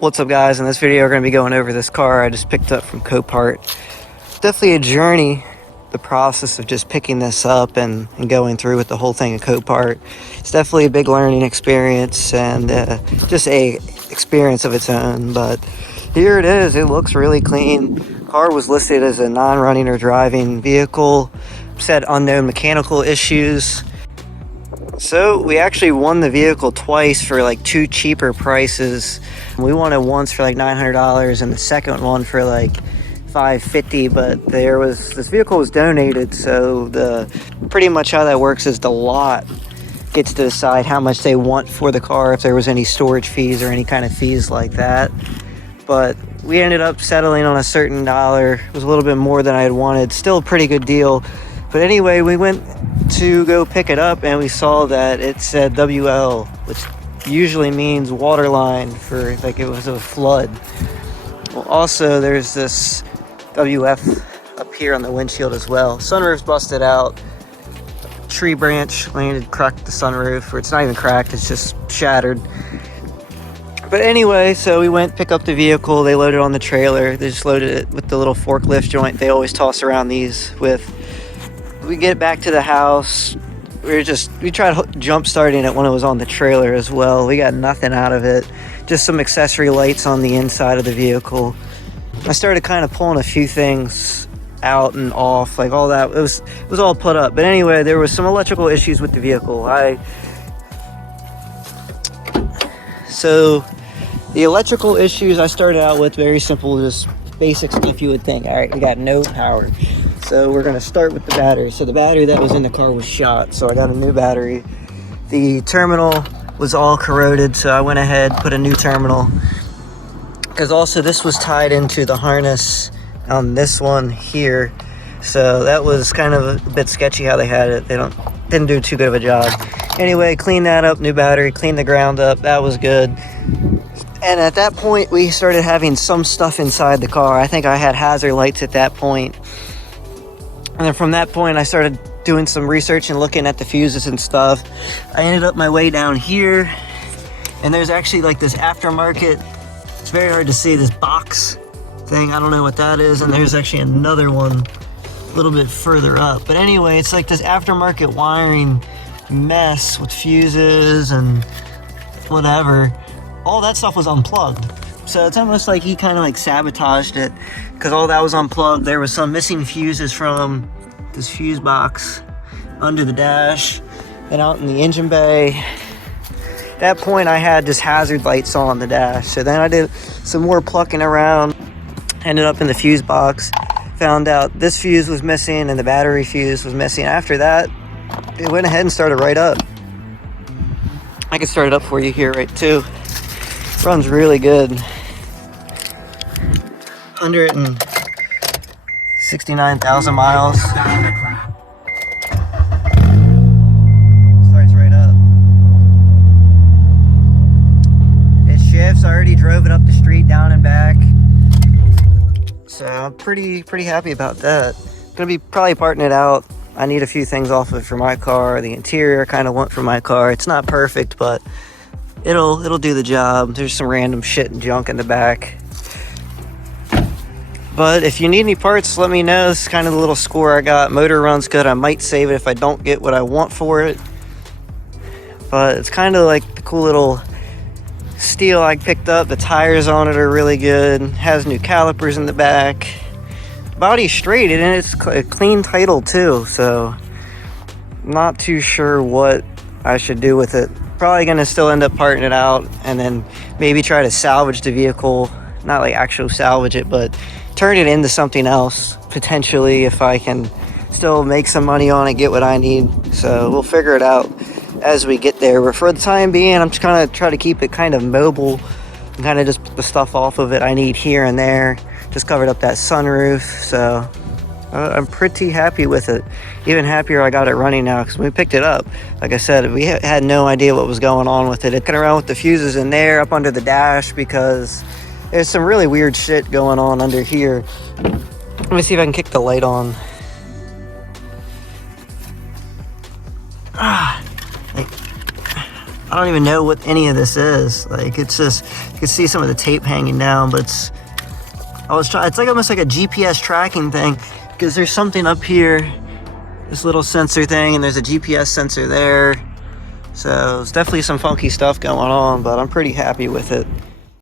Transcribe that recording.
What's up, guys? In this video we're going to be going over this car I just picked up from Copart. Definitely a journey, the process of just picking this up and going through with the whole thing at Copart. It's definitely a big learning experience and just a experience of its own, but here it is. It looks really clean. Car was listed as a non-running or driving vehicle, said unknown mechanical issues. So we actually won the vehicle twice for like two cheaper prices. We won it once for like $900 and the second one for like $550, but this vehicle was donated, so pretty much how that works is the lot gets to decide how much they want for the car, if there was any storage fees or any kind of fees like that. But we ended up settling on a certain dollar. It was a little bit more than I had wanted. Still a pretty good deal. But anyway, we went to go pick it up and we saw that it said WL, which usually means water line, for like it was a flood. Well, also there's this WF up here on the windshield as well. Sunroof's busted out. Tree branch landed, cracked the sunroof, or it's not even cracked, it's just shattered. But anyway, so we went pick up the vehicle. They loaded it on the trailer. They just loaded it with the little forklift joint they always toss around these with. We get back to the house. We tried jump starting it when it was on the trailer as well. We got nothing out of it. Just some accessory lights on the inside of the vehicle. I started kind of pulling a few things out and off, like all that. It was all put up. But anyway, there was some electrical issues with the vehicle. So the electrical issues I started out with very simple, just basic stuff you would think. All right, we got no power. So we're going to start with the battery. So the battery that was in the car was shot, so I got a new battery. The terminal was all corroded, so I went ahead, put a new terminal. Because also this was tied into the harness on this one here. So that was kind of a bit sketchy how they had it. They didn't do too good of a job. Anyway, clean that up, new battery, clean the ground up, that was good. And at that point, we started having some stuff inside the car. I think I had hazard lights at that point. And then from that point, I started doing some research and looking at the fuses and stuff. I ended up my way down here, and there's actually like this aftermarket, it's very hard to see, this box thing. I don't know what that is. And there's actually another one a little bit further up. But anyway, it's like this aftermarket wiring mess with fuses and whatever. All that stuff was unplugged. So it's almost like he kind of like sabotaged it because all that was unplugged. There was some missing fuses from this fuse box under the dash and out in the engine bay. At that point, I had just hazard lights on the dash. So then I did some more plucking around, ended up in the fuse box, found out this fuse was missing and the battery fuse was missing. After that, it went ahead and started right up. I can start it up for you here right too. Runs really good. 169,000 miles. Starts right up. It shifts. I already drove it up the street, down and back. So I'm pretty happy about that. Gonna be probably parting it out. I need a few things off of it for my car. The interior I kind of want for my car. It's not perfect, but it'll do the job. There's some random shit and junk in the back. But if you need any parts, let me know. This is kind of the little score I got. Motor runs good. I might save it if I don't get what I want for it. But it's kind of like the cool little steel I picked up. The tires on it are really good. Has new calipers in the back. Body's straight and it's a clean title too. So not too sure what I should do with it. Probably gonna still end up parting it out and then maybe try to salvage the vehicle. Not like actual salvage it, but turn it into something else potentially if I can still make some money on it, get what I need. So we'll figure it out as we get there. But for the time being, I'm just gonna try to keep it kind of mobile and kind of just put the stuff off of it I need here and there. Just covered up that sunroof, so I'm pretty happy with it. Even happier I got it running now because when we picked it up, like I said, we had no idea what was going on with it. Looking around with the fuses in there up under the dash because there's some really weird shit going on under here. Let me see if I can kick the light on. I don't even know what any of this is. Like, it's just, you can see some of the tape hanging down, but it's like almost like a GPS tracking thing, because there's something up here, this little sensor thing, and there's a GPS sensor there. So it's definitely some funky stuff going on, but I'm pretty happy with it.